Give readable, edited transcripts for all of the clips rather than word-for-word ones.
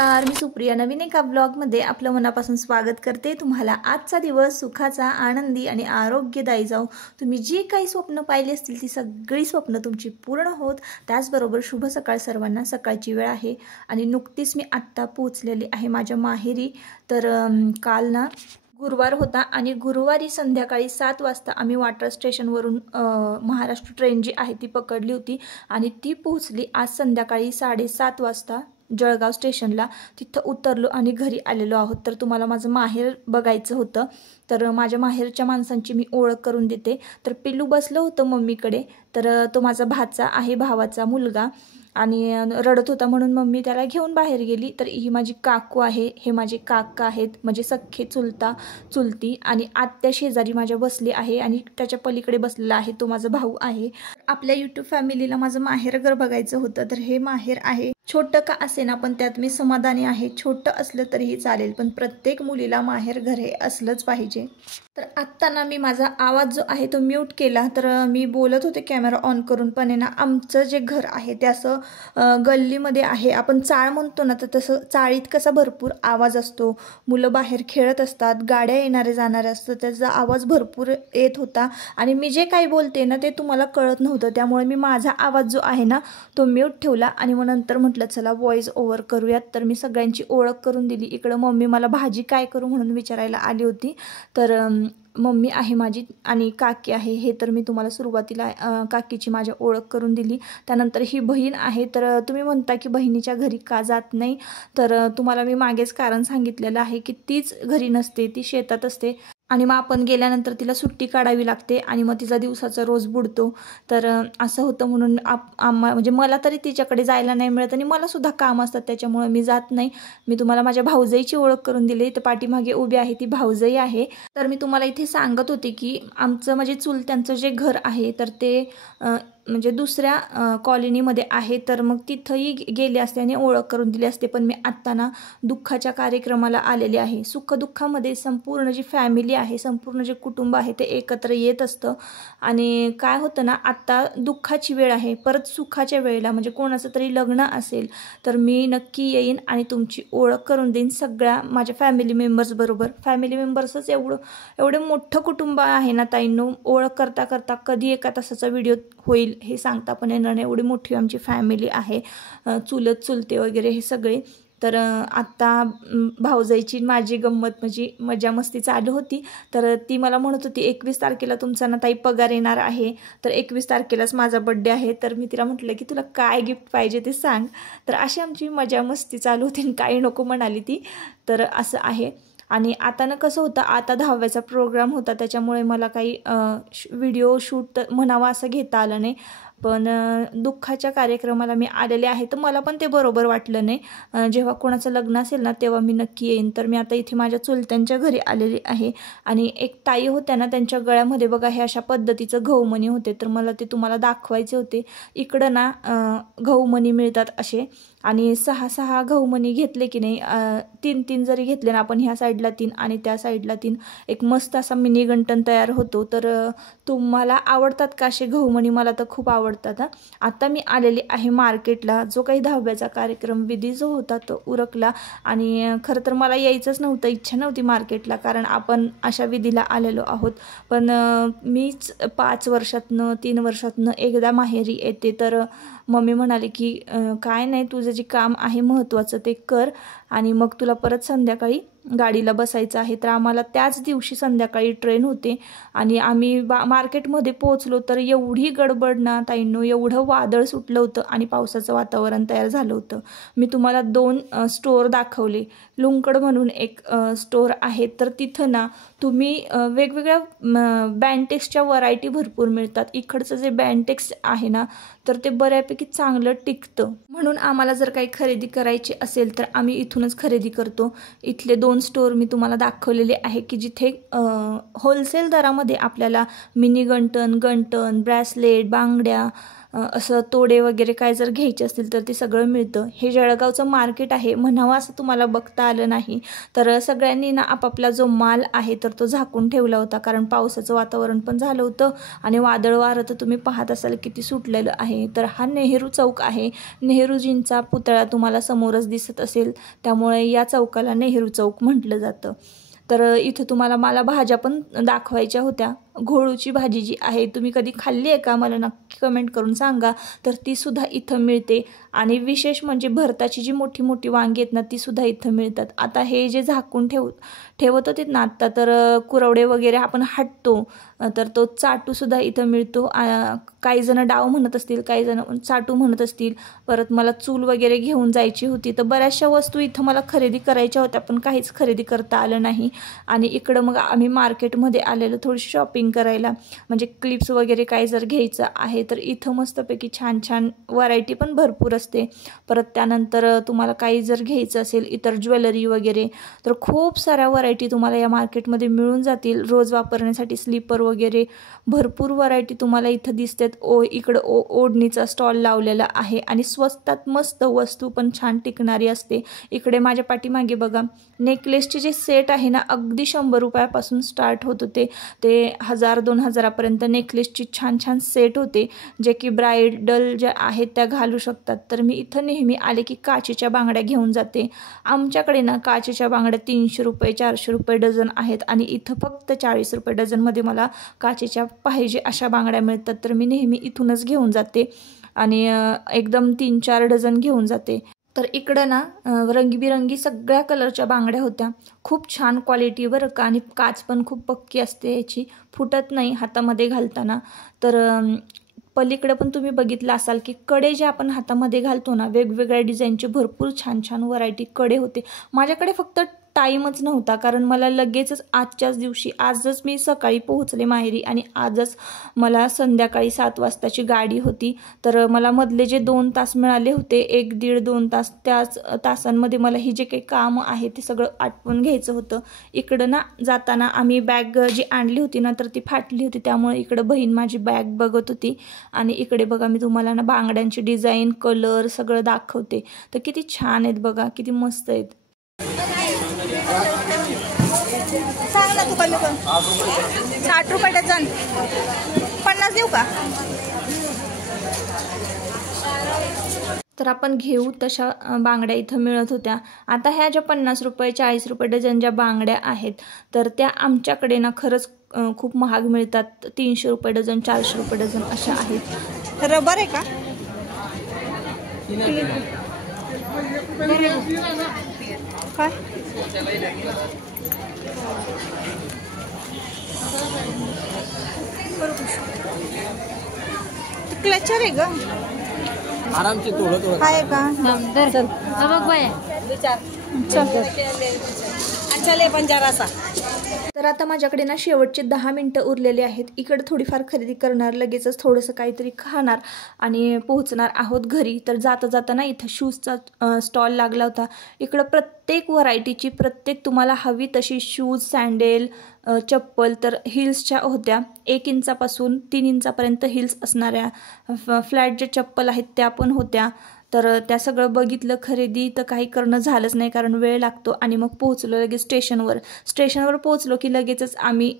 नमस्कार, मी सुप्रिया नवीन एका ब्लॉगमध्ये आपलं मनापासून स्वागत करते। तुम्हाला आजचा दिवस सुखाचा, आनंदी आणि आरोग्यदायी जाओ। तुम्ही जी काही स्वप्न पाहिली असतील ती सगळी स्वप्न तुमची पूर्ण होत। त्याचबरोबर शुभ सकाळ सर्वांना। सकाळची वेळ आहे आणि नुकतीच मी आत्ता पोहोचलेली आहे माझ्या माहेरी। तर काल ना गुरुवार होता आणि गुरुवारी संध्याकाळी 7 वाजता आम्ही वाटर स्टेशनवरून महाराष्ट्र ट्रेन जी आहे ती पकडली होती आणि ती पोहोचली आज संध्याकाळी 7:30 वाजता जळगाव स्टेशनला। तिथं उतरलो आणि घरी आलेलो आहोत। तर तुम्हाला माझं माहेर बघायचं होतं, तर माझ्या माहेरच्या माणसांची मी ओळख करून देते। तर पिल्लू बसलं होतं मम्मीकडे, तर तो माझा भाचा आहे, भावाचा मुलगा, आणि रडत होता म्हणून मम्मी त्याला घेऊन बाहेर गेली। तर ही माझी काकू आहे, हे माझे काका आहेत, म्हणजे सख्खे चुलती, आणि आत्या शेजारी माझ्या बसली आहे आणि त्याच्या पलीकडे बसलेला आहे तो माझा भाऊ आहे। आपल्या यूट्यूब फॅमिलीला माझं माहेर घर बघायचं होतं, तर हे माहेर आहे। छोटं का असे ना, पण त्यात मी समाधानी आहे। छोटं असलं तरीही चालेल, पण प्रत्येक मुलीला माहेर घर हे असलंच पाहिजे। तर आत्ता ना मी माझा आवाज जो आहे तो म्यूट केला। तर मी बोलत होते कॅमेरा ऑन करून, पण ना आमचं जे घर आहे ते असं गल्लीमध्ये आहे। आपण चाळ म्हणतो ना, तर तसं चाळीत कसा भरपूर आवाज असतो, मुलं बाहेर खेळत असतात, गाड्या येणारे जाणारे असतात, त्याचा आवाज भरपूर येत होता आणि मी जे काही बोलते ना ते तुम्हाला कळत नव्हतं। त्यामुळे मी माझा आवाज जो आहे ना तो म्यूट ठेवला आणि मग नंतर म्हटलं चला व्हॉइस ओव्हर करूयात। तर मी सगळ्यांची ओळख करून दिली। इकडं मम्मी मला भाजी काय करू म्हणून विचारायला आली होती। तर मम्मी आहे माझी आणि काकी आहे, हे तर मी तुम्हाला सुरुवातीला काकीची माझ्या ओळख करून दिली। त्यानंतर ही बहीण आहे। तर तुम्ही म्हणता की बहिणीच्या घरी का जात नाही, तर तुम्हाला मी मागेच कारण सांगितलेलं आहे की तीच घरी नसते, ती शेतात असते आणि मग आपण गेल्यानंतर तिला सुट्टी काढावी लागते आणि मग तिचा दिवसाचा रोज बुडतो। तर असं होतं म्हणून म्हणजे मला तरी तिच्याकडे जायला नाही मिळत आणि मला सुद्धा काम असतात, त्याच्यामुळे मी जात नाही। मी तुम्हाला माझ्या भाऊजाईची ओळख करून दिली, तर पाठीमागे उभी आहे ती भाऊजाई आहे। तर मी तुम्हाला इथे सांगत होते की आमचं म्हणजे चुलत्यांचं जे घर आहे तर ते म्हणजे दुसऱ्या कॉलनीमध्ये आहे, तर मग तिथंही गेले असते आणि ओळख करून दिली असते। पण मी आत्ता ना दुःखाच्या कार्यक्रमाला आलेले आहे। सुखदुःखामध्ये संपूर्ण जी फॅमिली आहे, संपूर्ण जे कुटुंब आहे ते एकत्र येत असतं आणि काय होतं ना, आत्ता दुःखाची वेळ आहे, परत सुखाच्या वेळेला म्हणजे कोणाचं तरी लग्न असेल तर मी नक्की येईन आणि तुमची ओळख करून देईन सगळ्या माझ्या फॅमिली मेंबर्स बरोबर। फॅमिली मेंबर्सच एवढे मोठं कुटुंब आहे ना ताईंनो, ओळख करता करता कधी एका तासाचा व्हिडिओ होईल हे सांगता पण येणार नाही, एवढी मोठी आमची फॅमिली आहे, चुलत चुलते वगैरे हे सगळे। तर आत्ता भाऊजाईची माझी गंमत म्हणजे मजा मस्ती चालू होती। तर ती मला म्हणत होती 21 तारखेला तुमचा ना ताई पगार येणार आहे, तर 21 तारखेलाच माझा बड्डे आहे। तर मी तिला म्हटलं की तुला काय गिफ्ट पाहिजे ते सांग। तर अशी आमची मजा मस्ती चालू होती आणि काही नको म्हणाली ती। तर असं आहे। आणि आता ना कसं होतं, आता 10व्याचा प्रोग्राम होता, त्याच्यामुळे मला काही व्हिडिओ शूट म्हणावा असं घेता आलं नाही। पण दुःखाच्या कार्यक्रमाला मी आलेले आहे, तर मला पण ते बरोबर वाटलं नाही। जेव्हा कोणाचं लग्न असेल ना तेव्हा मी नक्की येईन। तर मी आता इथे माझ्या चुलत्यांच्या घरी आलेली आहे आणि एक ताई होत्या ना, त्यांच्या गळ्यामध्ये बघा हे अशा पद्धतीचं गहूमणी होते, तर मला ते तुम्हाला दाखवायचे होते। इकडं ना गहूमणी मिळतात असे, आणि 6 गहूमणी घेतले की नाही, 3 जरी घेतले ना आपण, ह्या साईडला 3 आणि त्या साईडला 3, एक मस्त असा मिनी गंटन तयार होतो। तर तुम्हाला आवडतात का असे गहूमणी? मला तर खूप आवडतात। आता मी आलेली आहे मार्केटला। जो काही 10व्याचा कार्यक्रम विधी जो होता तो उरकला आणि खरं तर मला यायचंच नव्हतं, इच्छा नव्हती मार्केटला, कारण आपण अशा विधीला आलेलो आहोत। पण मीच 5 वर्षातनं 3 वर्षातनं एकदा माहेरी येते। तर मम्मी म्हणाली की काय नाही, तुझं जे काम आहे महत्त्वाचं ते कर आणि मग तुला परत संध्याकाळी गाडीला बसायचं आहे। तर आम्हाला त्याच दिवशी संध्याकाळी ट्रेन होते आणि आम्ही मार्केटमध्ये पोहोचलो तर एवढी गडबड ना ताईंनो, एवढं वादळ सुटलं होतं आणि पावसाचं वातावरण तयार झालं होतं। मी तुम्हाला 2 स्टोअर दाखवले। लुंकड म्हणून एक स्टोअर आहे, तर तिथं ना तुम्ही वेगवेगळ्या बँटेक्सच्या व्हरायटी भरपूर मिळतात। इकडचं जे बँटेक्स आहे ना तर ते बऱ्यापैकी चांगलं टिकतं, म्हणून आम्हाला जर काही खरेदी करायची असेल तर आम्ही इथूनच खरेदी करतो। इथले 2 स्टोअर मी तुम्हाला दाखवलेले आहे की जिथे होलसेल दरामध्ये आपल्याला मिनी गंटन, ब्रॅसलेट, बांगड्या, असं तोडे वगैरे काय जर घ्यायचे असतील तर ते सगळं मिळतं. हे जळगावचं मार्केट आहे म्हणावं असं तुम्हाला बघता आलं नाही. तर सगळ्यांनी ना आपापला जो माल आहे तर तो झाकून ठेवला होता, कारण पावसाचं वातावरण पण झालं होतं आणि वादळ वारं तर तुम्ही पाहत असाल किती सुटलेलं आहे. तर हा नेहरू चौक आहे. नेहरूजींचा पुतळा तुम्हाला समोरच दिसत असेल, त्यामुळे या चौकाला नेहरू चौक म्हटलं जातं. तर इथं तुम्हाला मला भाज्या पण दाखवायच्या होत्या. घोळूची भाजी जी आहे तुम्ही कधी खाल्ली आहे का, मला नक्की कमेंट करून सांगा. तर ती सुद्धा इथं मिळते आणि विशेष म्हणजे भरताची जी मोठी मोठी वांगी आहेत ना ती सुद्धा इथं मिळतात. आता हे जे झाकून ठेवत होते ना आत्ता, तर कुरवडे वगैरे आपण हटतो तर तो चाटूसुद्धा इथं मिळतो. काही जण डाव म्हणत असतील, काही जण चाटू म्हणत असतील. परत मला चूल वगैरे घेऊन जायची होती, तर बऱ्याचशा वस्तू इथं मला खरेदी करायच्या होत्या पण काहीच खरेदी करता आलं नाही. आणि इकडं मग आम्ही मार्केटमध्ये आलेलो थोडीशी शॉपिंग करायला, म्हणजे क्लिप्स वगैरे काही जर घ्यायचं आहे तर इथं मस्तपैकी छान छान व्हरायटी पण भरपूर असते. परत त्यानंतर तुम्हाला काही जर घ्यायचं असेल इतर ज्वेलरी वगैरे तर खूप साऱ्या व्हरायटी तुम्हाला या मार्केटमध्ये मिळून जातील. रोज वापरण्यासाठी स्लीपर वगैरे भरपूर व्हरायटी तुम्हाला इथं दिसतात. इकडं ओढणीचा स्टॉल लावलेला आहे आणि स्वस्तात मस्त वस्तू पण छान टिकणारी असते. इकडे माझ्या पाठीमागे बघा नेकलेसचे जे सेट आहे ना अगदी 100 रुपयापासून स्टार्ट होत होते ते 1000-2000पर्यंत नेकलेसची छान छान सेट होते, जे की ब्रायडल ज्या आहेत त्या घालू शकतात. तर मी इथं नेहमी आले की काचेच्या बांगड्या घेऊन जाते. आमच्याकडे ना काचेच्या बांगड्या 300 रुपये 400 रुपये डझन आहेत आणि इथं फक्त 40 रुपये डझनमध्ये मला काचेच्या पाहिजे अशा बांगड्या मिळतात. तर मी नेहमी इथूनच घेऊन जाते आणि एकदम 3-4 डझन घेऊन जाते. तर इकडं ना रंगीबिरंगी सगळ्या कलरच्या बांगड्या होत्या. खूप छान क्वालिटी बरं का, आणि काच पण खूप पक्की असते याची, फुटत नाही हातामध्ये घालताना. तर पलीकडे पण तुम्ही बघितलं असाल की कडे जे आपण हातामध्ये घालतो ना वेगवेगळ्या डिझाईनचे भरपूर छान छान व्हरायटी कडे होते. माझ्याकडे फक्त टाईमच नव्हता, कारण मला लगेचच आजच्याच दिवशी आजच मी सकाळी पोहोचले माहेरी आणि आजच मला संध्याकाळी 7 वाजताची गाडी होती. तर मला मधले जे 2 तास मिळाले होते 1-1.5-2 तास, त्याच तासांमध्ये मला ही जे काही काम आहे ते सगळं आटपून घ्यायचं होतं. इकडं ना जाताना आम्ही बॅग जी आणली होती ना तर ती फाटली होती, त्यामुळे इकडं बहीण माझी बॅग बघत होती. आणि इकडे बघा मी तुम्हाला ना बांगड्यांची डिझाईन कलर सगळं दाखवते. तर किती छान आहेत बघा, किती मस्त आहेत. सांग ना तू कमी पण 60 रुपये डझन, 50 देऊ का? तर आपण घेऊ तशा बांगड्या इथं मिळत होत्या. आता ह्या ज्या 50 रुपये 40 रुपये डझन ज्या बांगड्या आहेत तर त्या आमच्याकडे ना खरंच खूप महाग मिळतात. 300 रुपये डझन 400 रुपये डझन अशा आहेत. रबर आहे का? काय क्लचर आहे ग, आरामची थोडं आहे का? बघ बाय विचार चल पंजारासा. तर आता माझ्याकडे ना शेवटचे 10 मिनटं उरलेले आहेत. इकडे थोडीफार खरेदी करणार, लगेचच थोडंसं काहीतरी खाणार आणि पोहोचणार आहोत घरी. तर जाता जाताना इथं शूजचा स्टॉल लागला होता. इकडं प्रत्येक व्हरायटीची प्रत्येक तुम्हाला हवी तशी शूज, सँडेल, चप्पल तर हिल्सच्या होत्या. 1 इंचापासून 3 इंचापर्यंत हिल्स असणाऱ्या फ्लॅट ज्या चप्पल आहेत त्या पण होत्या. तर त्या सगळं बघितलं. खरेदी तर काही करणं झालंच नाही कारण वेळ लागतो. आणि मग पोहोचलो लगेच स्टेशनवर पोहोचलो की लगेचच आम्ही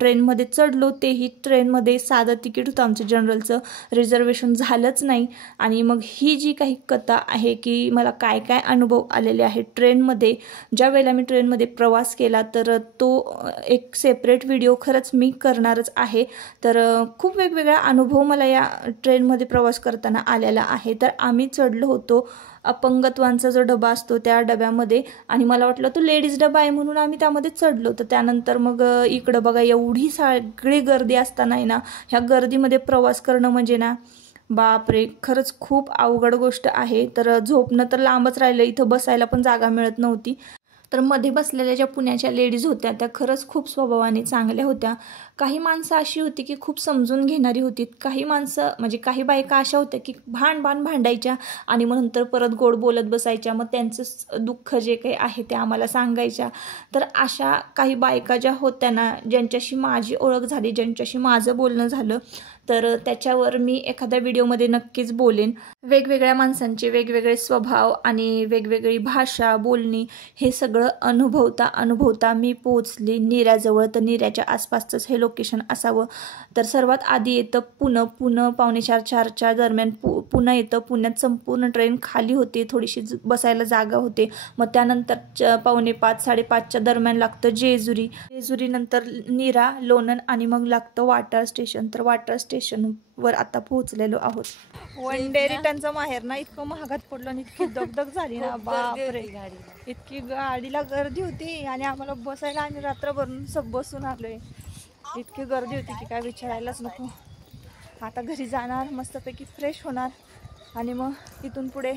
ट्रेनमध्ये चढलो. तेही ट्रेनमध्ये साधं तिकीट होतं आमचं, जनरलचं रिझर्वेशन झालंच नाही. आणि मग ही जी काही कथा आहे की मला काय काय अनुभव आलेले आहेत ट्रेनमध्ये, ज्या वेळेला मी ट्रेनमध्ये प्रवास केला तर तो एक सेपरेट व्हिडिओ खरंच मी करणारच आहे. तर खूप वेगवेगळा अनुभव मला या ट्रेनमध्ये प्रवास करताना आलेला आहे. तर आम्ही चढलो होतो अपंगत्वांचा जो डबा असतो त्या डब्यामध्ये, आणि मला वाटलं तो लेडीज डबा आहे म्हणून आम्ही त्यामध्ये चढलो. तर त्यानंतर मग इकडं बघा एवढी सगळी गर्दी असताना आहे ना ह्या गर्दीमध्ये प्रवास करणं म्हणजे ना बापरे, खरंच खूप अवघड गोष्ट आहे. तर झोपणं तर लांबच राहिलं, इथं बसायला पण जागा मिळत नव्हती. तर मध्ये बसलेल्या ज्या पुण्याच्या लेडीज होत्या त्या खरंच खूप स्वभावाने चांगल्या होत्या. काही माणसं अशी होती की खूप समजून घेणारी होती. काही माणसं म्हणजे काही बायका अशा होत्या की भांडायच्या आणि मग नंतर परत गोड बोलत बसायच्या, मग त्यांचं दुःख जे काही आहे ते आम्हाला सांगायच्या. तर अशा काही बायका ज्या होत्या ना, ज्यांच्याशी माझी ओळख झाली, ज्यांच्याशी माझं बोलणं झालं, तर त्याच्यावर मी एखाद्या व्हिडिओमध्ये नक्कीच बोलेन. वेगवेगळ्या माणसांचे वेगवेगळे स्वभाव आणि वेगवेगळी भाषा बोलणी हे सगळं अनुभवता मी पोहोचली नीऱ्याजवळ. तर नीऱ्याच्या आसपासचंच हे लोकेशन असावं. तर सर्वात आधी येतं पुणं 4:45-4च्या दरम्यान पुणं येतं. पुण्यात संपूर्ण ट्रेन खाली होते, थोडीशी बसायला जागा होते. मग त्यानंतर 5:45-5:30च्या दरम्यान लागतं जेजुरी नंतर नीरा, लोणंद आणि मग लागतं वाटार स्टेशन. तर वाटार स्टेशनवर आता पोहोचलेलो आहोत. वन डे रिटर्नचं माहेर ना इतकं महागात पडलं आणि इतकी दगदग झाली ना, बापरे. इतकी गाडीला गर्दी होती आणि आम्हाला बसायला आम्ही रात्रभर बसून आलोय. इतकी गर्दी होती की काय विचारायलाच नको. आता घरी जाणार, मस्तपैकी फ्रेश होणार आणि मग इथून पुढे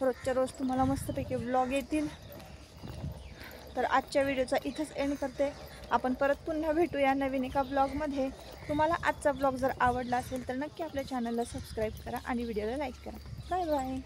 रोजच्या रोज तुम्हाला मस्तपैकी व्लॉग येतील. तर आजच्या व्हिडिओचा इथंच एंड करते. आपण परत पुन्हा भेटूया नवीन एका ब्लॉगमध्ये. तुम्हाला आजचा ब्लॉग जर आवडला असेल तर नक्की आपल्या चॅनलला सबस्क्राईब करा आणि व्हिडिओला लाईक करा. Bye bye.